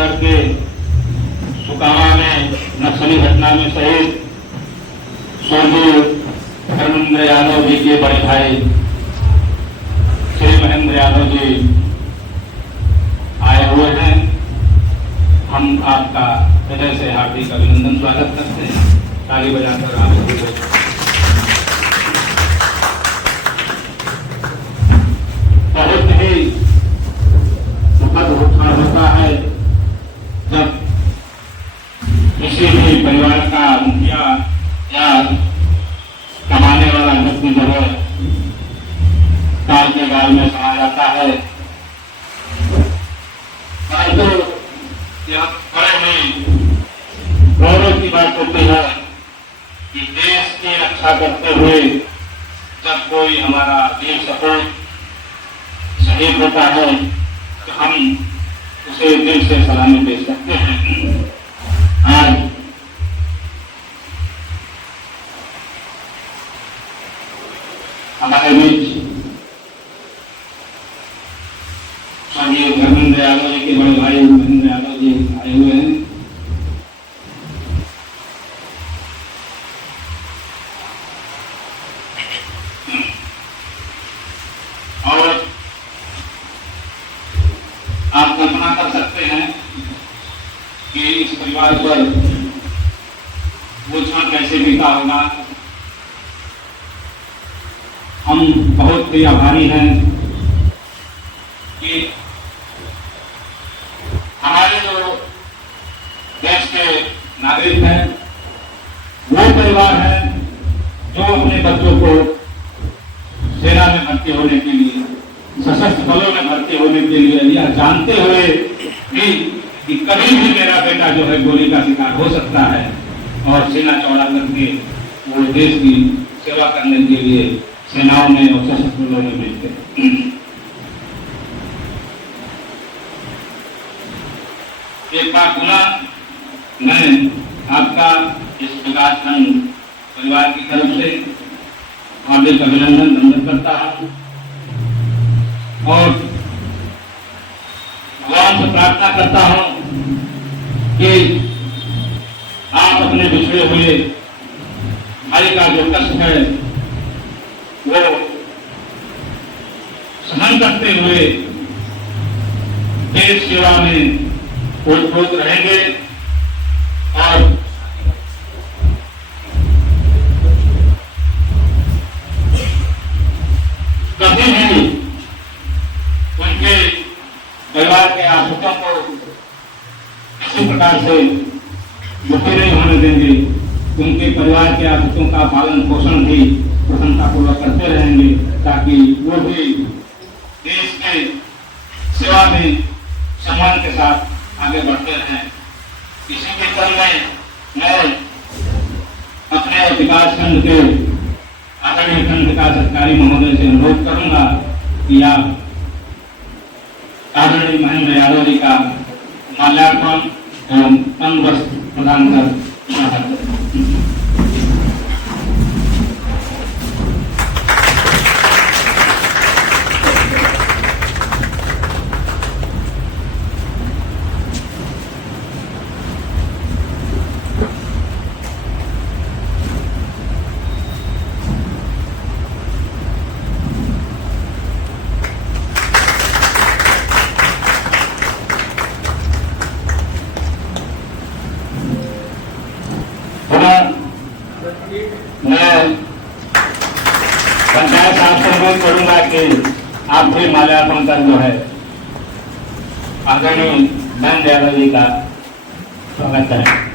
छत्तीसगढ़ के सुकामा में नक्सली घटना में शहीद स्वर्गीय धर्मेंद्र यादव जी के बड़े भाई श्री महेंद्र यादव जी आए हुए हैं। हम आपका हृदय से हार्दिक अभिनंदन स्वागत करते हैं। ताली बजाकर आप बहुत ही दुखद होता है जब किसी भी परिवार का मुखिया या कमाने वाला व्यक्ति जो है काल के गाल में समा जाता है। तो यह बड़े ही गौरव की बात होती है कि देश की रक्षा करते हुए जब कोई हमारा वीर सपूत शहीद होता है तो हम उसे दिल से सलामी पेश करते हैं। आज हमारे बीच स्वर्गीय धर्मेंद्र यादव जी के बड़े भाई महेंद्र यादव जी आए हुए हैं। और आप कल्पना कर सकते हैं कि इस परिवार पर वो क्षण कैसे बीता होगा। हम बहुत ही आभारी हैं कि हमारे जो देश के नागरिक हैं वो परिवार है जो अपने बच्चों को सेना में भर्ती होने के लिए, सशस्त्र बलों में भर्ती होने के लिए यह जानते हुए भी कि कभी भी मेरा बेटा जो है गोली का शिकार हो सकता है और सीना चौड़ा करके वो देश की सेवा करने के लिए सेनाओं में और सशस्त्र बलों में भेजते हैं। एक बार पुनः मैं आपका इस विकासखंड परिवार की तरफ से हार्दिक अभिनंदन दंडवत करता हूं और भगवान से प्रार्थना करता हूं कि आप अपने बिछड़े हुए भाई का जो कष्ट है वो सहन करते हुए देश सेवा में ओतप्रोत रहेंगे और कभी भी उनके परिवार के आश्रितों को किसी प्रकार से दुखी नहीं होने देंगे। उनके परिवार के आश्रितों का पालन पोषण भी प्रसन्नतापूर्वक करते रहेंगे ताकि वो भी देश के सेवा में सम्मान के साथ आगे बढ़ते रहें। इसी के क्रम में मैं अपने विकास खंड के आदरणीय खंड विकास अधिकारी महोदय से अनुरोध करूंगा कि आप आदरणीय महेंद्र यादव जी का माल्यार्पण एवं अंग वस्त्र प्रदान कर स्वागत करें। मैं पंचायत साहब से अनुरोध करूंगा कि आप भी माल्यार्पण कर जो है आदरणीय महेंद्र यादव जी का स्वागत करें।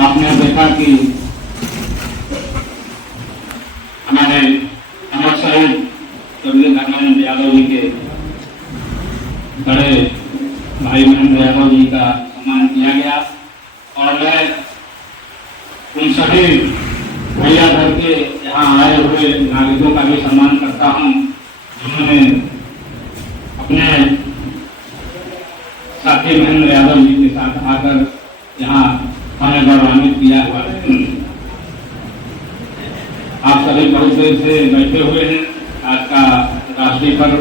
आपने देखा कि हमारे अमर शहीद स्वर्गीय धर्मेंद्र यादव जी के बड़े भाई महेंद्र यादव जी का सम्मान किया गया और मैं उन सभी भैया घर के यहाँ आए हुए नागरिकों का भी सम्मान करता हूँ उन्होंने अपने साथी महेंद्र यादव जी के साथ आकर यहाँ हमें गौरवान्वित किया हुआ है। आप सभी बहुत देर से बैठे हुए हैं। आज का राष्ट्रीय पर्व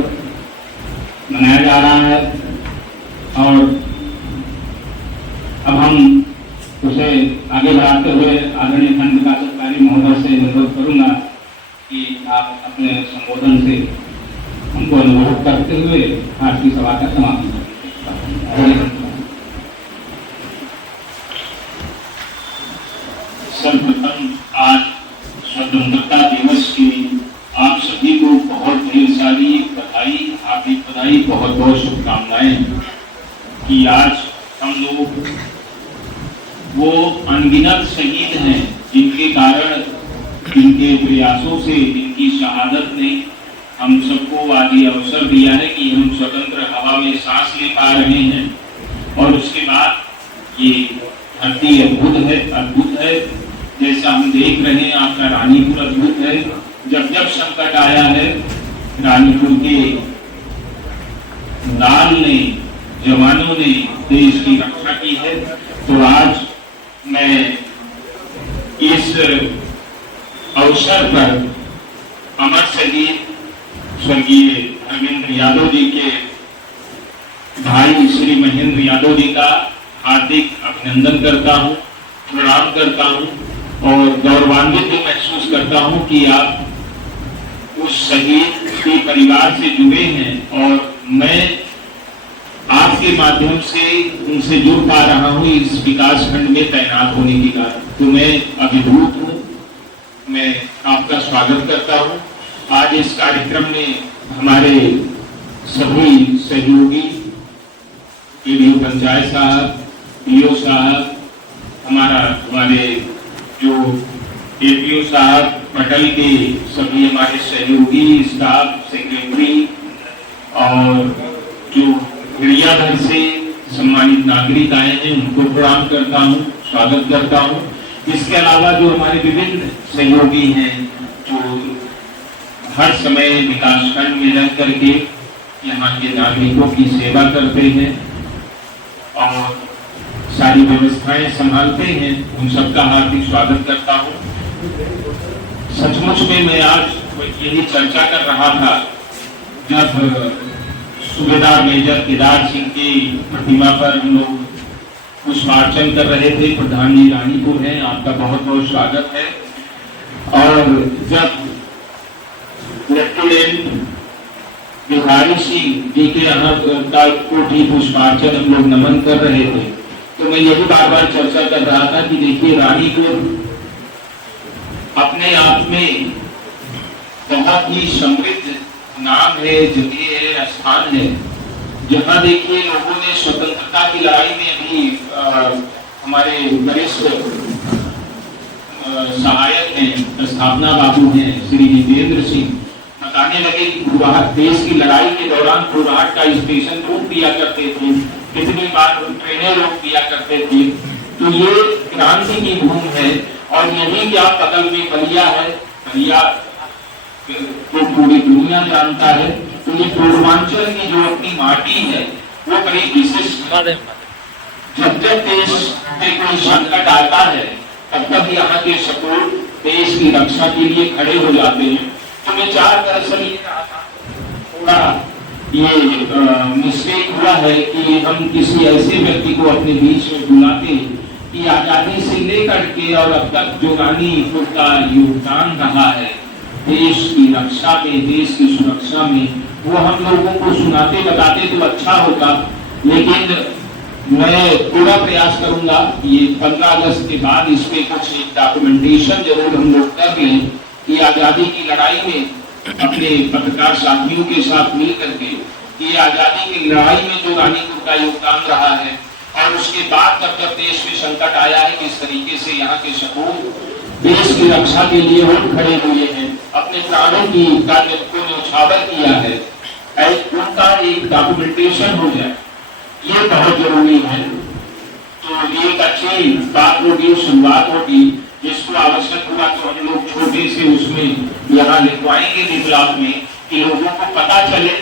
मनाया जा रहा है और अब हम उसे आगे बढ़ाते हुए आदरणीय खंड विकास अधिकारी महोदय से अनुरोध करूंगा कि आप अपने संबोधन से हमको अनुभव करते हुए आज की सभा का समापन करें। सर्वप्रथम आज स्वतंत्रता दिवस की आप सभी को बहुत ढेर सारी बधाई, हार्दिक बधाई, बहुत बहुत शुभकामनाएं कि आज हम लोग वो अनगिनत शहीद हैं जिनके कारण, जिनके प्रयासों से, जिनकी शहादत ने हम सबको आज ये अवसर दिया है कि हम स्वतंत्र हवा में सांस ले पा रहे हैं। और उसके बाद ये धरती अद्भुत है। जैसा हम देख रहे हैं, आपका रानीपुर अद्भुत है। जब जब संकट आया है, रानीपुर के लाल ने, जवानों ने देश की रक्षा की है। तो आज मैं इस अवसर पर अमर शहीद स्वर्गीय धर्मेंद्र यादव जी के भाई श्री महेंद्र यादव जी का हार्दिक अभिनंदन करता हूँ, प्रणाम करता हूँ और गौरवान्वित भी महसूस करता हूँ कि आप उस शहीद के परिवार से जुड़े हैं और मैं आपके माध्यम से उनसे जुड़ पा रहा हूँ इस विकास खंड में तैनात होने के कारण। तो मैं अभिभूत हूँ, मैं आपका स्वागत करता हूँ। आज इस कार्यक्रम में हमारे सभी सहयोगी, पीडीओ पंचायत साहब, पीओ साहब, हमारे जो एपीओ साहब, पटल के सभी हमारे सहयोगी, स्टाफ, सेक्रेटरी और जो गिरियाधर से सम्मानित नागरिक आए हैं उनको प्रणाम करता हूँ, स्वागत करता हूँ। इसके अलावा जो हमारे विभिन्न सहयोगी हैं जो हर समय विकास खंड में रह करके यहाँ के नागरिकों की सेवा करते हैं और सारी व्यवस्थाएं संभालते हैं, उन सबका हार्दिक स्वागत करता हूँ। सचमुच में मैं आज यही चर्चा कर रहा था जब सूबेदार मेजर केदार सिंह की प्रतिमा पर हम लोग पुष्पार्चन कर रहे थे। प्रधान जी रानीपुर हैं, आपका बहुत बहुत स्वागत है। और जब लेफ्टिनेंट बिहारी सिंह जी के यहाँ कोठी पुष्पार्चन हम लोग नमन कर रहे थे तो मैं यही बार बार चर्चा कर रहा था कि देखिए रानीपुर अपने आप में बहुत ही समृद्ध नाम है, जगह है, स्थान है, जहाँ देखिए लोगों ने स्वतंत्रता की लड़ाई में भी हमारे वरिष्ठ सहायक हैं, स्थापना बाबू हैं श्री जितेंद्र सिंह, बताने लगे कि खुराहट, देश की लड़ाई के दौरान खुराहट का स्टेशन रोक दिया करते थे, कितनी बार ट्रेनें रोक दिया करते थे। तो ये क्रांति की भूमि है और यही क्या बगल में बलिया है, बलिया तो पूरी दुनिया जानता है। तो ये पूर्वांचल की जो अपनी माटी है वो बड़ी विशिष्ट है। जब जब देश में कोई संकट आता है तब तक यहाँ के सपूत देश की रक्षा के लिए खड़े हो जाते हैं। तो मैं चार दरअसल ये कहा था, थोड़ा ये मिस्टेक हुआ है कि हम किसी ऐसे व्यक्ति को अपने बीच में बुलाते कि आजादी से लेकर के और अब तक जो रानीपुर का योगदान रहा है देश की रक्षा में, देश की सुरक्षा में, वो हम लोगों को सुनाते बताते तो अच्छा होता। लेकिन मैं पूरा प्रयास करूंगा ये 15 अगस्त के बाद इस पे कुछ डॉक्यूमेंटेशन जरूर हम लोग कर लें कि आजादी की लड़ाई में अपने पत्रकार साथियों के साथ मिल करके ये आजादी की लड़ाई में जो रानीपुर का योगदान रहा है और उसके बाद जब जब देश में संकट आया है किस तरीके से यहाँ के सपूत देश की रक्षा के लिए वो खड़े हुए हैं, अपने प्राणों की को न्यौछावर किया है, उनका एक डॉक्यूमेंटेशन हो जाए, ये बहुत जरूरी है। तो ये एक अच्छी बात होगी, शुरुआत होगी, जिसको आवश्यक हुआ तो हम लोग छोटे से उसमें यहाँ लिखवाएंगे विप्लव में कि लोगों को पता चले,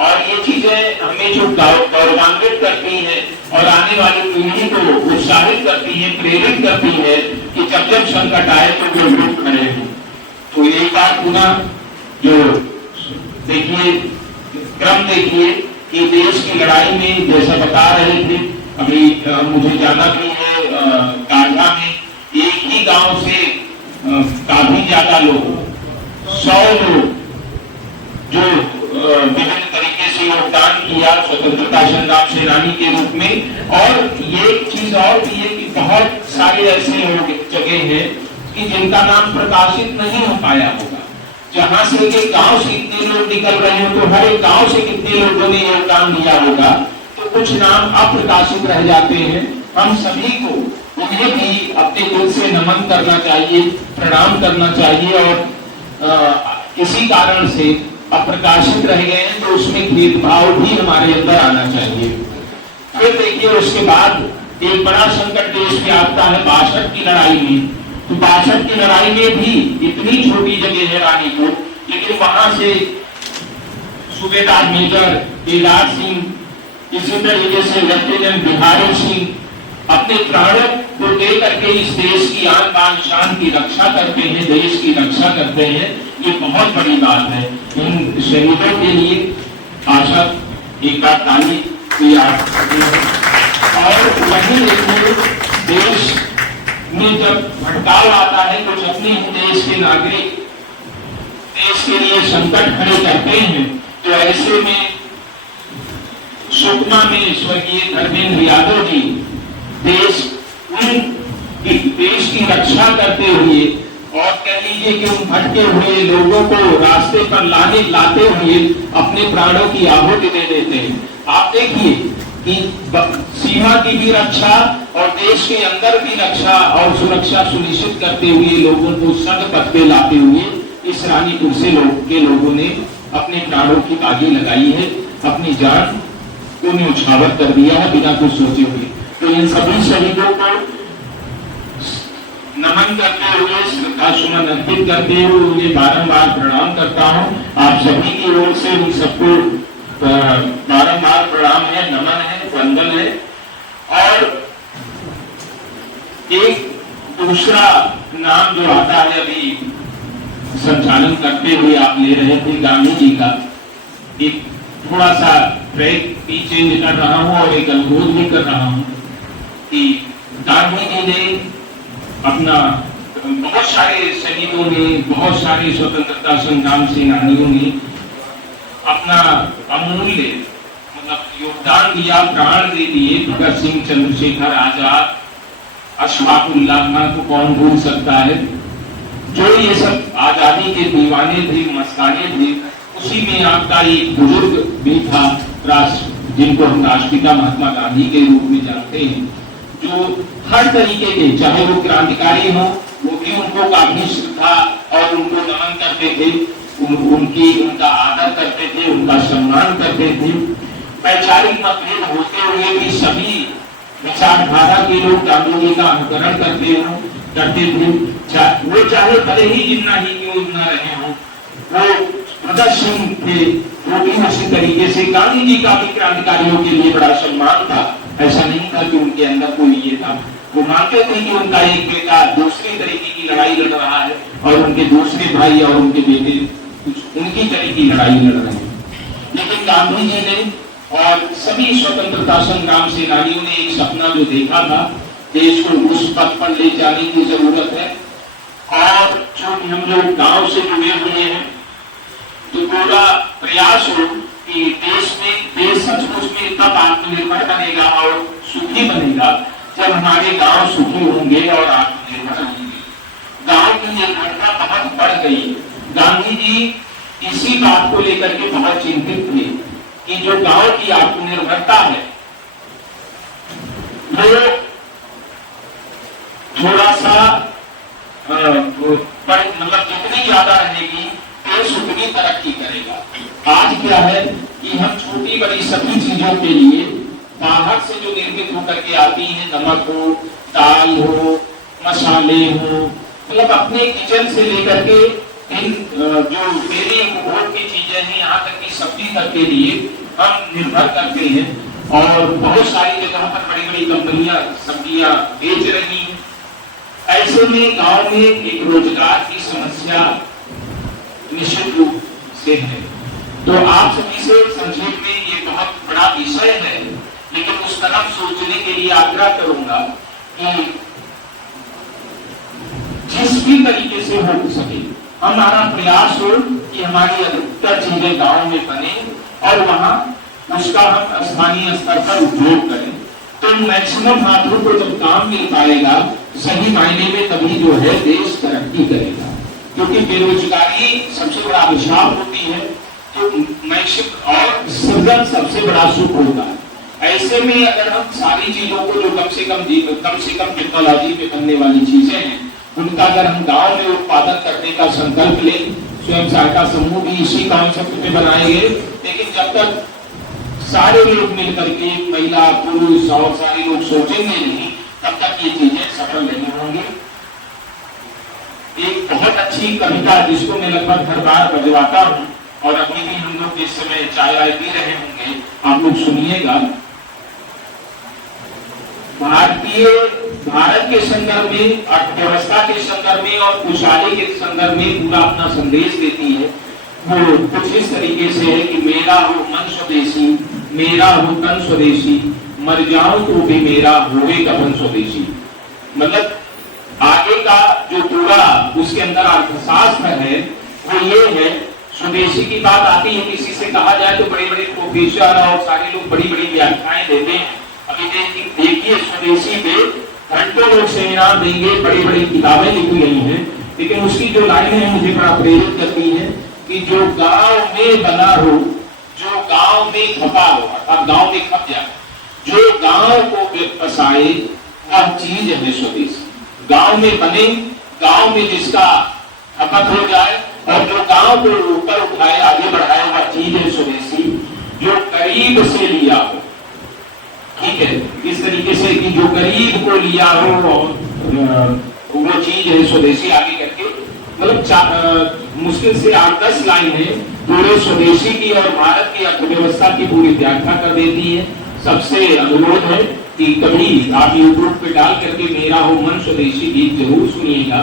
और ये चीजें हमें जो गौरवान्वित करती हैं और आने वाली पीढ़ी को उत्साहित करती हैं, प्रेरित करती है कि जब जब संकट आए तो वो लोग खड़े हों। तो एक बार पुनः जो देखिए क्रम देखिए कि देश की लड़ाई में जैसा बता रहे थे, अभी मुझे जाना भी है, कांठा में एक ही गांव से काफी ज्यादा लोग, 100 लोग जो विभिन्न तरीके से योगदान किया स्वतंत्रता संग्राम सेनानी के रूप में। और ये चीज और भी है कि बहुत सारे ऐसे लोग जगह हैं कि जिनका नाम प्रकाशित नहीं हो पाया होगा। जहां से एक गांव से इतने लोग निकल रहे हो तो हर एक गांव से कितने लोगों ने योगदान दिया होगा, तो कुछ नाम अप्रकाशित रह जाते हैं। हम सभी को उन्हें भी अपने दिल से नमन करना चाहिए, प्रणाम करना चाहिए, और किसी कारण से अप्रकाशित रह गए हैं तो उसमें भेदभाव भी हमारे अंदर आना चाहिए। फिर देखिए उसके बाद एक बड़ा संकट देश में आता है 62 की लड़ाई में। तो 62 की लड़ाई में भी इतनी छोटी जगह है रानीपुर, लेकिन वहां से सूबेदार मेजर केदार सिंह, इसी तरीके से लेफ्टिनेंट बिहारी सिंह अपने प्राणों को दे करके इस देश की आन बान शान की रक्षा करते हैं, देश की रक्षा करते हैं। ये बहुत बड़ी बात है। इन शहीदों के लिए आशा एक बार ताली की और वहीं देखिए देश में जब भटकाव आता है, कुछ अपने ही देश के नागरिक देश के लिए संकट खड़े करते हैं, तो ऐसे में सुकमा में स्वर्गीय धर्मेंद्र यादव जी देश की रक्षा करते हुए और कह लीजिए कि उन भटके हुए लोगों को रास्ते पर लाते हुए अपने प्राणों की आहुति दे देते हैं। आप देखिए कि सीमा की भी रक्षा और देश के अंदर भी रक्षा और सुरक्षा सुनिश्चित करते हुए लोगों को सड़क पथ पे लाते हुए इस रानीपुर से लोगों ने अपने प्राणों की बाजी लगाई है, अपनी जान को न्यौछावर कर दिया है बिना कुछ सोचे हुए। तो इन सभी शहीदों को नमन करते हुए, श्रद्धा सुमन अर्पित करते हुए उन्हें बारंबार प्रणाम करता हूँ। आप सभी की ओर से उन सबको बारंबार प्रणाम है, नमन है, वंदन है। और एक दूसरा नाम जो आता है, अभी संचालन करते हुए आप ले रहे थे गांधी जी का, एक थोड़ा सा ट्रैक भी चेंज कर रहा हूं और एक अनुरोध भी कर रहा हूं कि गांधी जी ने अपना बहुत सारे शहीदों ने, बहुत सारे स्वतंत्रता संग्राम सेनानियों ने अपना अमूल्य योगदान दिया, प्राण दे दिए। भगत सिंह, चंद्रशेखर आजाद, अशफाक उल्लाह खान को कौन भूल सकता है, जो ये सब आजादी के दीवाने थे, मस्ताने थे। उसी में आपका एक बुजुर्ग भी था, जिनको हम राष्ट्रपिता महात्मा गांधी के रूप में जानते हैं, जो हर तरीके के, चाहे वो क्रांतिकारी हो, वो भी उनको काफी श्रद्धा और उनको नमन करते थे, उनका आदर करते थे, उनका सम्मान करते थे। वैचारिक मतभेद होते हुए भी सभी विचारधारा के लोग गांधी जी का अनुकरण करते थे। वो चाहे भले ही जितना ही क्यों न रहे हो, वो भगत सिंह थे, वो भी उसी तरीके से गांधी जी का भी क्रांतिकारियों के लिए बड़ा सम्मान था। ऐसा नहीं था कि उनके अंदर कोई ये था, वो मानते थे कि उनका एक बेटा दूसरी तरीके की लड़ाई लड़ रहा है और उनके दूसरे भाई और उनके बेटे कुछ उनकी तरह की लड़ाई लड़ रहे हैं। लेकिन गांधी जी ने और सभी स्वतंत्रता संग्राम सेनानियों ने एक सपना जो देखा था, देश को उस पथ पर ले जाने की जरूरत है। और जो हम लोग गांव से जुड़े हुए हैं, तो पूरा प्रयास हो कि देश सचमुच में तब आत्मनिर्भर बनेगा और सुखी बनेगा जब हमारे गांव सुखी होंगे और आत्मनिर्भर होंगे। गांव की निर्भरता बहुत बढ़ गई। गांधी जी इसी बात को लेकर के बहुत चिंतित थे कि जो गांव की आत्मनिर्भरता है वो थोड़ा सा मतलब जितनी ज्यादा रहेगी देश उतनी तरक्की करेगा। आज क्या है कि हम छोटी बड़ी सभी चीजों के लिए बाहर से जो निर्मित होकर के आती है, नमक हो, दाल हो, मसाले हो, मतलब अपने किचन से लेकर के इन जो डेली उपभोग की चीजें हैं, यहाँ तक कि सब्जी तक के लिए हम निर्भर करते हैं। और बहुत सारी जगहों पर बड़ी बड़ी कंपनियां सब्जियां बेच रही हैं। ऐसे में गांव में एक रोजगार की समस्या निश्चित रूप से है। तो आप सभी से संक्षेप में ये बहुत बड़ा विषय है, लेकिन उस तरफ सोचने के लिए आग्रह करूंगा कि जिस भी तरीके से हो सके हमारा प्रयास हो कि हमारी अधिकतर चीजें गांव में बने और वहां उसका हम स्थानीय स्तर पर उपयोग करें। तो मैक्सिमम हाथों को जब काम मिल पाएगा सही मायने में, तभी जो है देश तरक्की करेगा। क्योंकि बेरोजगारी सबसे बड़ा अभिशाप होती है, तो मैक्सिमम और सृजन सबसे बड़ा सुख होता है। ऐसे में अगर हम सारी चीजों को जो कम से कम टेक्नोलॉजी पे बनने वाली चीजें हैं, उनका अगर हम गांव में उत्पादन करने का संकल्प लें, स्वयं सहायता समूह भी इसी कॉन्सेप्ट पे बनाएंगे। लेकिन जब तक सारे लोग मिलकर के, महिला पुरुष और सारे लोग सोचेंगे नहीं, तब तक ये चीजें सफल नहीं होंगी। एक बहुत अच्छी कविता जिसको मैं लगभग हर बार बजवाता हूँ, और अभी भी हम लोग इस समय चाय वाय पी रहे होंगे, आप लोग सुनिएगा। भारत के संदर्भ में, अर्थव्यवस्था के संदर्भ में और खुशहाली के संदर्भ में पूरा अपना संदेश देती है। वो कुछ इस तरीके से है कि मेरा हो मन स्वदेशी, मेरा हो तन स्वदेशी, मर जाऊं तो भी मेरा होवे कफन स्वदेशी। मतलब आगे का जो पूरा उसके अंदर अर्थशास्त्र है वो ये है। स्वदेशी की बात आती है, किसी से कहा जाए तो बड़े बड़े प्रोफेसर और सारे लोग बड़ी बड़ी व्याख्याएं देते हैं। अभी देखिए स्वदेशी पे घंटों लोग सेमिनार देंगे, बड़ी बड़ी किताबें लिखी गई हैं, लेकिन उसकी जो लाइनें हैं मुझे बड़ा प्रेरित करती है कि जो गांव में बना हो, जो गांव में खपा हो, अर्थात गांव में खप जाए, जो गांव को बसाए वह चीज है स्वदेशी। गांव में बने, गांव में जिसका खपत हो जाए और जो गांव को ऊपर उठाए, आगे बढ़ाए, वह चीज है स्वदेशी। जो गरीब से लिया हो, ठीक है, इस तरीके से कि जो गरीब को लिया हो और वो चीज है स्वदेशी। आगे करके मतलब मुश्किल से 8-10 लाइन है पूरे स्वदेशी की और भारत की अर्थव्यवस्था की पूरी व्याख्या कर देती है। सबसे अनुरोध है कि कभी आप यूट्यूब पे डाल करके मेरा हो मन स्वदेशी गीत जरूर सुनिएगा।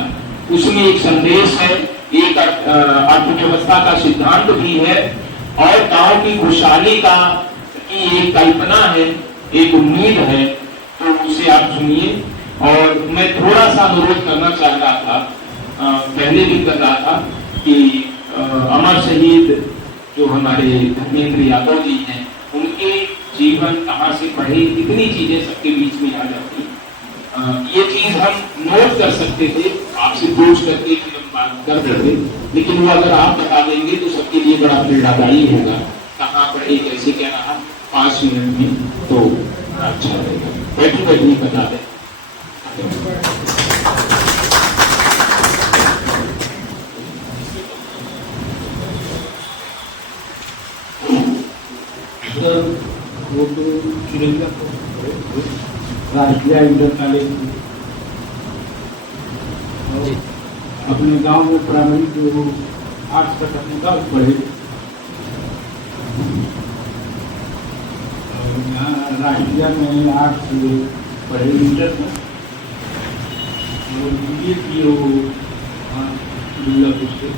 उसमें एक संदेश है, एक अर्थव्यवस्था का सिद्धांत भी है और गांव की खुशहाली का की एक कल्पना है, एक उम्मीद है। तो उसे आप सुनिए। और मैं थोड़ा सा अनुरोध करना चाह रहा था, पहले भी कर रहा था कि अमर शहीद जो हमारे धर्मेंद्र यादव जी हैं, उनके जीवन कहाँ से पढ़े, इतनी चीजें सबके बीच में आ जाती। ये चीज हम नोट कर सकते थे, आपसे पूछ करके फिर हम बात कर देते, लेकिन वो अगर आप बता देंगे तो सबके लिए बड़ा प्रेरणादायी होगा। कहाँ पढ़े, कैसे क्या रहा, 5 मिनट में तो अच्छा रहेगा। बैठी बैठी बता दें। वो तो राष्ट्रीय इंटर कॉलेज अपने गांव में प्राइमरी जो 8 तक अपने गाँव पढ़े, और यहाँ राष्ट्रीय में 8 से पढ़े इंटर में, और BA की वो दुर्गापुर से।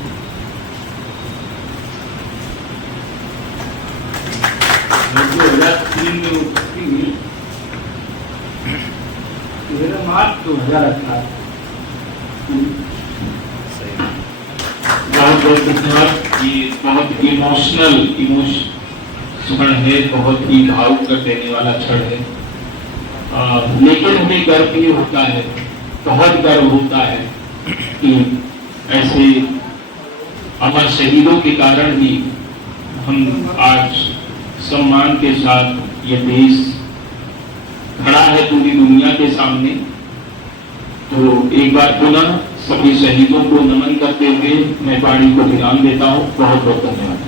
2003 में वो भर्ती हुई, मेरा मार्च 2018। बहुत बहुत धन्यवाद। ये बहुत इमोशनल क्षण है, बहुत ही भावुक कर देने वाला क्षण है। लेकिन हमें गर्व भी होता है, बहुत गर्व होता है कि ऐसे अमर शहीदों के कारण ही हम आज सम्मान के साथ ये देश खड़ा है पूरी दुनिया के सामने। तो एक बार पुनः सभी शहीदों को नमन करते हुए मैं वाणी को विराम देता हूँ। बहुत बहुत धन्यवाद।